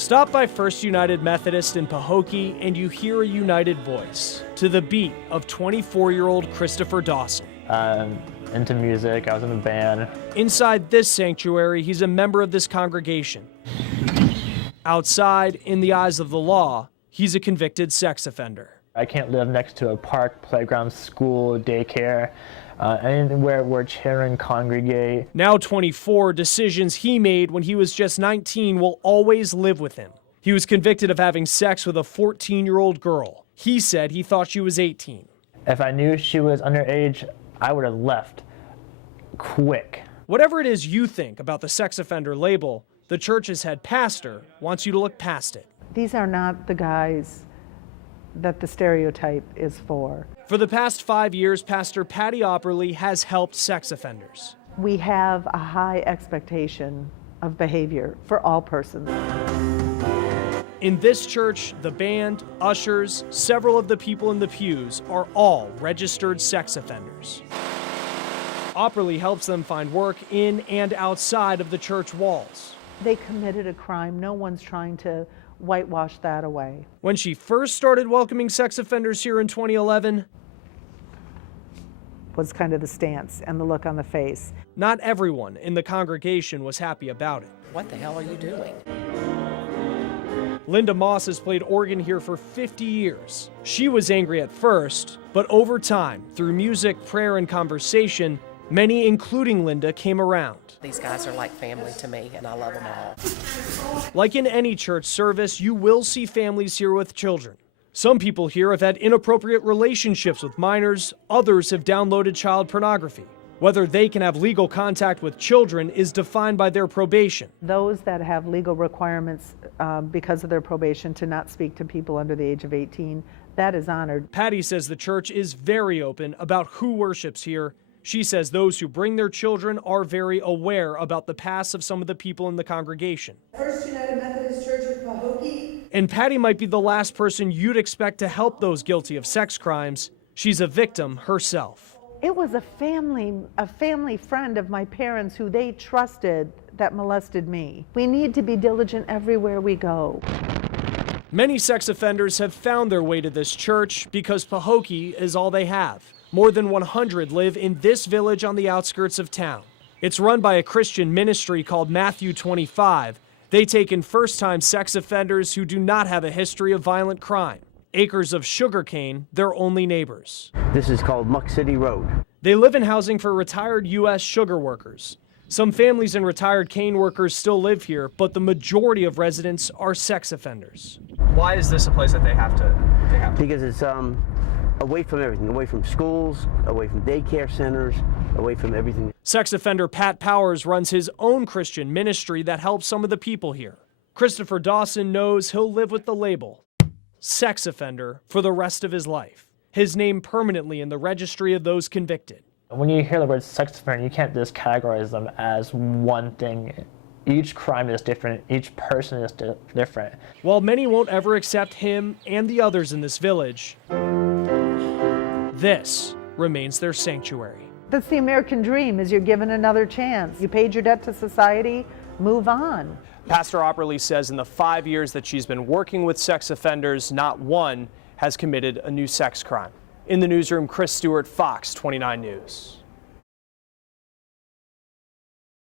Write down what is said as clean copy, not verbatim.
Stop by First United Methodist in Pahokee and you hear a united voice to the beat of 24-year-old Christopher Dawson. Into music, I was in a band. Inside this sanctuary, he's a member of this congregation. Outside, in the eyes of the law, he's a convicted sex offender. I can't live next to a park, playground, school, daycare, anywhere where children congregate. Now 24, decisions he made when he was just 19 will always live with him. He was convicted of having sex with a 14-year-old girl. He said he thought she was 18. If I knew she was underage, I would have left quick. Whatever it is you think about the sex offender label, the church's head pastor wants you to look past it. These are not the guys that the stereotype is for. For the past 5 years, Pastor Patty Opperly has helped sex offenders. We have a high expectation of behavior for all persons. In this church, the band, ushers, several of the people in the pews are all registered sex offenders. Opperly helps them find work in and outside of the church walls. They committed a crime. No one's trying to whitewash that away. When she first started welcoming sex offenders here in 2011, was kind of the stance and the look on the face. Not everyone in the congregation was happy about it. What the hell are you doing? Linda Moss has played organ here for 50 years. She was angry at first, but over time, through music, prayer, and conversation, many, including Linda, came around. These guys are like family to me, and I love them all. Like in any church service, you will see families here with children. Some people here have had inappropriate relationships with minors, others have downloaded child pornography. Whether they can have legal contact with children is defined by their probation. Those that have legal requirements because of their probation to not speak to people under the age of 18, that is honored. Patty says the church is very open about who worships here. She says those who bring their children are very aware about the past of some of the people in the congregation. First United Methodist Church of Pahokee. And Patty might be the last person you'd expect to help those guilty of sex crimes. She's a victim herself. It was a family friend of my parents who they trusted that molested me. We need to be diligent everywhere we go. Many sex offenders have found their way to this church because Pahokee is all they have. More than 100 live in this village on the outskirts of town. It's run by a Christian ministry called Matthew 25. They take in first-time sex offenders who do not have a history of violent crime. Acres of sugarcane, their only neighbors. This is called Muck City Road. They live in housing for retired U.S. sugar workers. Some families and retired cane workers still live here, but the majority of residents are sex offenders. Why is this a place that they have to? Because it's away from everything, away from schools, away from daycare centers, away from everything. Sex offender Pat Powers runs his own Christian ministry that helps some of the people here. Christopher Dawson knows he'll live with the label sex offender for the rest of his life. His name permanently in the registry of those convicted. When you hear the word sex offender, you can't just categorize them as one thing. Each crime is different. Each person is different. While many won't ever accept him and the others in this village, this remains their sanctuary. That's the American dream, is you're given another chance. You paid your debt to society, move on. Pastor Opperly says in the 5 years that she's been working with sex offenders, not one has committed a new sex crime. In the newsroom, Chris Stewart, Fox 29 News.